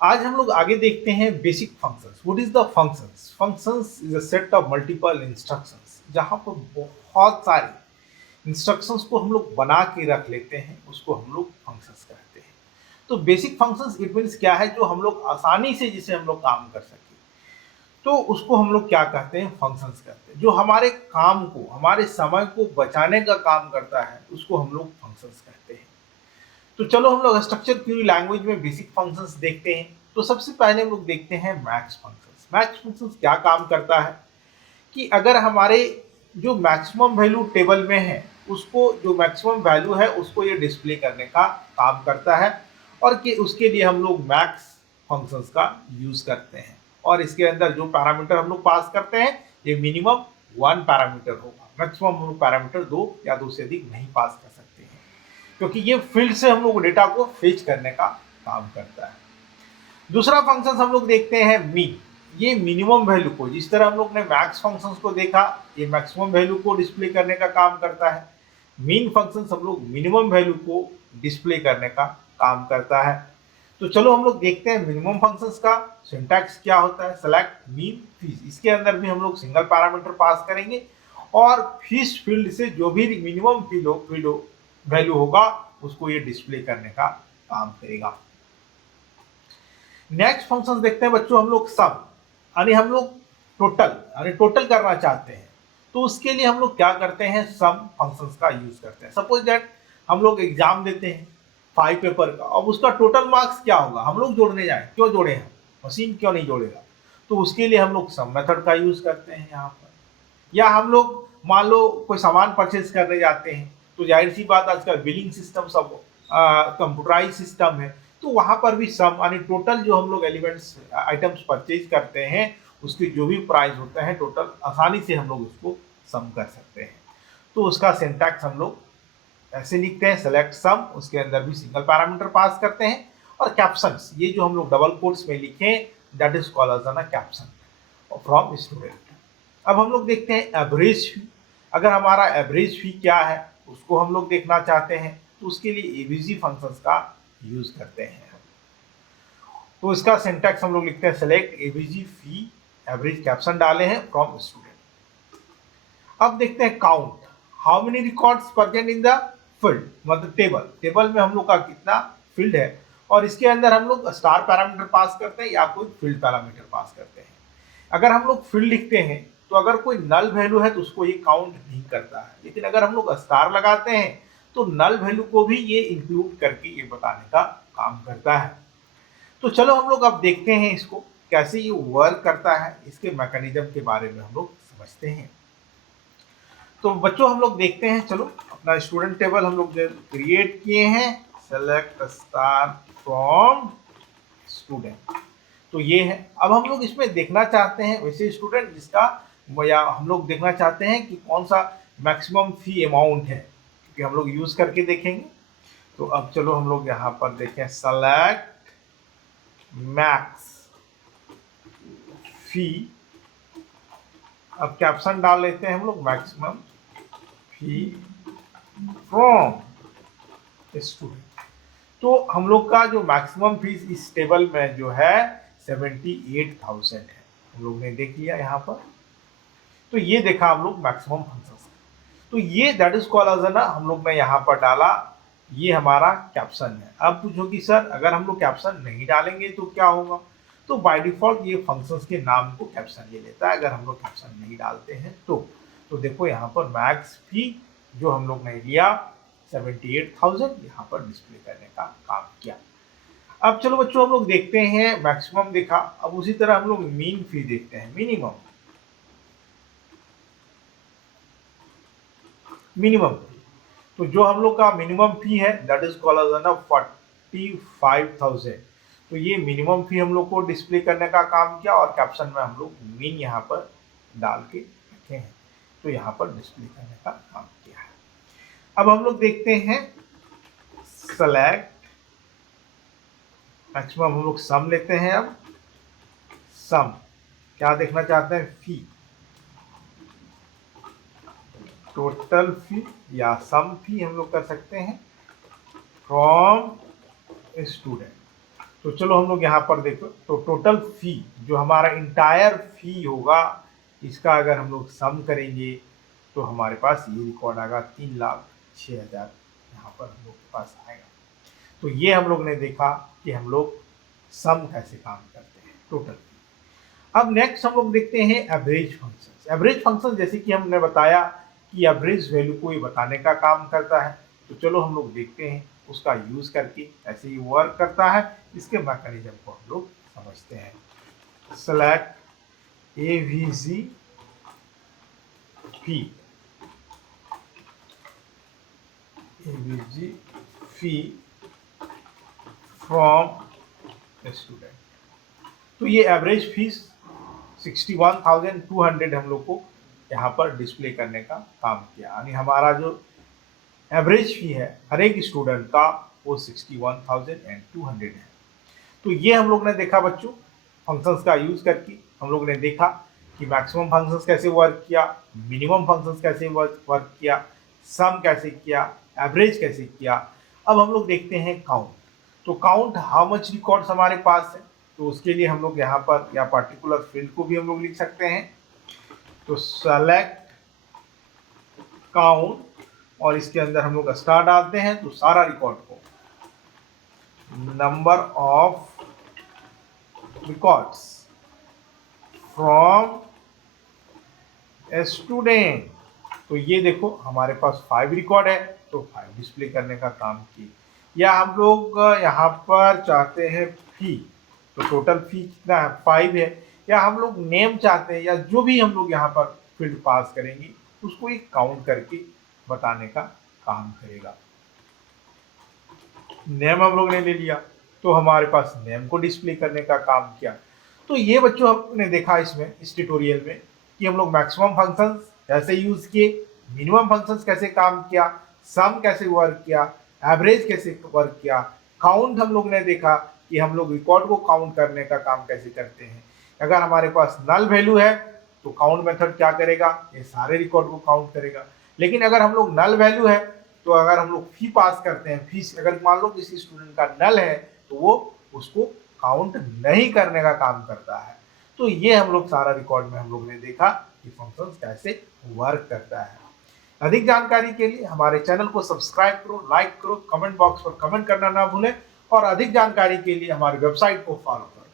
आज हम लोग आगे देखते हैं basic functions. What is the functions? Functions is a set of multiple instructions, जहां पर बहुत सारी इंस्ट्रक्शंस को हम लोग बना के रख लेते हैं, उसको हम लोग फंक्शंस कहते हैं। तो बेसिक फंक्शंस इट मीन्स क्या है, जो हम लोग आसानी से जिसे हम लोग काम कर सके, तो उसको हम लोग क्या कहते हैं, फंक्शंस कहते हैं। जो हमारे काम को, हमारे समय को बचाने का काम करता है, उसको हम लोग फंक्शंस कहते हैं। तो चलो हम लोग स्ट्रक्चर क्वेरी लैंग्वेज में बेसिक फंक्शंस देखते हैं। तो सबसे पहले हम लोग देखते हैं मैक्स फंक्शंस। मैक्स फंक्शंस क्या काम करता है कि अगर हमारे जो मैक्सिमम वैल्यू टेबल में है, उसको जो मैक्सिमम वैल्यू है उसको ये डिस्प्ले करने का काम करता है, और कि उसके लिए हम लोग मैक्स फंक्शंस का यूज करते हैं। और इसके अंदर जो पैरामीटर हम लोग पास करते हैं, ये मिनिमम 1 पैरामीटर होगा। मैक्सिमम हम लोग पैरामीटर 2 या 2 से अधिक नहीं पास कर सकते हैं, क्योंकि ये फील्ड से हम लोग डेटा को फेच करने का काम करता है। दूसरा फंक्शन हम लोग देखते हैं मीन। ये मिनिमम वैल्यू को, जिस तरह हम लोग ने मैक्स फंक्शंस को देखा, ये मैक्सिमम वैल्यू को डिस्प्ले करने का काम करता है। मीन फंक्शन हम लोग मिनिमम वैल्यू को डिस्प्ले करने का काम करता है। तो चलो हम लोग देखते हैं मिनिमम फंक्शंस का सिंटैक्स क्या होता है। सेलेक्ट मीन फीस, इसके अंदर भी हम लोग सिंगल पैरामीटर पास करेंगे, और फीस फील्ड से जो भी मिनिमम फील्ड वैल्यू होगा उसको ये डिस्प्ले करने का काम करेगा। नेक्स्ट फंक्शन देखते हैं बच्चों हम लोग सम, यानी हम लोग टोटल करना चाहते हैं। तो उसके लिए हम लोग क्या करते हैं, सम फंक्शंस का यूज करते हैं। सपोज दैट हम लोग एग्जाम देते हैं 5 पेपर का, अब उसका टोटल मार्क्स क्या होगा, हम लोग जोड़ने जाए, क्यों जोड़े हम, मशीन क्यों नहीं जोड़ेगा। तो उसके लिए हम लोग सम मेथड का यूज करते हैं यहाँ पर। या हम लोग मान लो कोई सामान परचेज करने जाते हैं, तो जाहिर सी बात आजकल बिलिंग सिस्टम सब कंप्यूटराइज सिस्टम है, तो वहां पर भी सम यानी टोटल जो हम लोग एलिमेंट्स आइटम्स परचेज करते हैं, उसके जो भी प्राइस होता है टोटल, आसानी से हम लोग उसको सम कर सकते हैं। तो उसका सिंटैक्स हम लोग ऐसे लिखते हैं, सेलेक्ट सम, उसके अंदर भी सिंगल पैरामीटर पास करते हैं, और कैप्शंस, ये जो हम लोग डबल कोट्स में लिखे, that is called as a caption from student. अब हम लोग देखते हैं एवरेज फी। अगर हमारा एवरेज फी क्या है उसको हम लोग देखना चाहते हैं, तो उसके लिए एबीजी फंक्शंस का यूज करते हैं। तो इसका सिंटैक्स हम लोग लिखते हैं, सेलेक्ट एबीजी फी, एवरेज कैप्शन डाले हैं फ्रॉम स्टूडेंट। अब देखते हैं count, how many records present in the field, मतलब टेबल में हम लोग का कितना फील्ड है, और इसके अंदर हम लोग स्टार पैरामीटर पास करते हैं या कोई फील्ड पैरामीटर पास करते हैं। अगर हम लोग फील्ड लिखते हैं तो अगर कोई नल वैल्यू है तो उसको ये काउंट नहीं करता है, लेकिन अगर हम लोग स्टार लगाते हैं तो नल वैल्यू को भी ये इंक्लूड करके ये बताने का काम करता है। तो चलो हम लोग अब देखते हैं इसको कैसे ये वर्क करता है, इसके मैकेनिज्म के बारे में हम लोग समझते हैं। तो बच्चों हम लोग देखते हैं, चलो अपना स्टूडेंट टेबल हम लोग क्रिएट किए हैं, सेलेक्ट स्टार फ्रॉम स्टूडेंट। तो ये है। अब हम लोग इसमें देखना चाहते हैं वैसे स्टूडेंट जिसका, या हम लोग देखना चाहते हैं कि कौन सा मैक्सिमम फी अमाउंट है, क्योंकि हम लोग यूज करके देखेंगे। तो अब चलो हम लोग यहाँ पर देखें, सेलेक्ट मैक्स फी। अब कैप्शन डाल लेते हैं हम लोग, मैक्सिमम फी फ्रॉम स्टूडेंट। तो हम लोग का जो मैक्सिमम फीस इस टेबल में जो है 78,000 है, हम लोग ने देख लिया यहाँ पर। तो ये देखा हम लोग मैक्सिमम फंक्शंस। तो ये दैट इज कॉल्ड एज ना, हम लोग ने यहाँ पर डाला, ये हमारा कैप्शन है। अब पूछो कि सर अगर हम लोग कैप्शन नहीं डालेंगे तो क्या होगा। तो बाय डिफॉल्ट ये फंक्शंस के नाम को कैप्शन ले लेता है अगर हम लोग कैप्शन नहीं डालते हैं तो देखो यहाँ पर मैक्स फी जो हम लोग ने लिया 78,000 यहाँ पर डिस्प्ले करने का काम किया। अब चलो बच्चों हम लोग देखते हैं मैक्सिमम देखा, अब उसी तरह हम लोग मीन फी देखते हैं, मिनिमम। तो जो हम लोग का मिनिमम फी है दैट इज कॉल्ड एज 45,000। तो ये मिनिमम फी हम लोग को डिस्प्ले करने का काम किया, और कैप्शन में हम लोग मीन यहाँ पर डाल के रखे हैं, तो यहाँ पर डिस्प्ले करने का काम किया है। अब हम लोग देखते हैं सेलेक्ट मैक्सिमम, हम लोग सम लेते हैं। अब सम क्या देखना चाहते हैं, फी, टोटल फी या सम फी हम लोग कर सकते हैं फ्रॉम स्टूडेंट। तो चलो हम लोग यहाँ पर देखो, तो टोटल फी जो हमारा इंटायर फी होगा, इसका अगर हम लोग सम करेंगे तो हमारे पास ये रिकॉर्ड आएगा 3,06,000 यहाँ पर हम लोग के पास आएगा। तो ये हम लोग ने देखा कि हम लोग सम कैसे काम करते हैं टोटल फी। अब नेक्स्ट हम लोग देखते हैं एवरेज फंक्शन। एवरेज फंक्शन जैसे कि हमने बताया कि एवरेज वैल्यू को ये बताने का काम करता है। तो चलो हम लोग देखते हैं उसका यूज करके ऐसे ही वर्क करता है, इसके मैकेनिज्म को हम लोग समझते हैं। Select AVG fee, AVG fee from student. तो ये एवरेज फीस 61,200 हम लोग को यहाँ पर डिस्प्ले करने का काम किया, यानी हमारा जो एवरेज फी है हर एक स्टूडेंट का वो 61,200 है। तो ये हम लोग ने देखा बच्चों फंक्शंस का यूज करके। हम लोग ने देखा कि मैक्सिमम फंक्शंस कैसे वर्क किया, मिनिमम फंक्शंस कैसे वर्क किया, सम कैसे किया, एवरेज कैसे किया। अब हम लोग देखते हैं काउंट। तो काउंट हाउ मच रिकॉर्ड्स हमारे पास है, तो उसके लिए हम लोग यहाँ पर या पर्टिकुलर फील्ड को भी हम लोग लिख सकते हैं। तो सेलेक्ट काउंट और इसके अंदर हम लोग स्टार डालते हैं, तो सारा रिकॉर्ड को number of records from student. तो ये देखो हमारे पास 5 रिकॉर्ड है, तो 5 डिस्प्ले करने का काम की। या हम लोग यहाँ पर चाहते हैं फी, तो टोटल फी कितना है 5 है। या हम लोग नेम चाहते हैं, या जो भी हम लोग यहाँ पर फील्ड पास करेंगे उसको एक काउंट करके बताने का काम करेगा। नेम हम लोग ने ले लिया तो हमारे पास नेम को डिस्प्ले करने का काम किया। तो ये बच्चों हमने देखा इसमें इस ट्यूटोरियल में कि हम लोग मैक्सिमम फंक्शंस कैसे यूज किए, मिनिमम फंक्शंस कैसे काम किया, सम कैसे वर्क किया, एवरेज कैसे वर्क किया, काउंट हम लोग ने देखा कि हम लोग रिकॉर्ड को काउंट करने का काम कैसे करते हैं। अगर हमारे पास नल वैल्यू है तो काउंट मेथड क्या करेगा, ये सारे रिकॉर्ड को काउंट करेगा। लेकिन अगर हम लोग नल वैल्यू है तो अगर हम लोग फी पास करते हैं, फीस अगर मान लो किसी स्टूडेंट का नल है तो वो उसको काउंट नहीं करने का काम करता है। तो ये हम लोग सारा रिकॉर्ड में हम लोग ने देखा कि फंक्शंस कैसे वर्क करता है। अधिक जानकारी के लिए हमारे चैनल को सब्सक्राइब करो, लाइक करो, कमेंट बॉक्स पर कमेंट करना ना भूलें और अधिक जानकारी के लिए हमारी वेबसाइट को फॉलो करो।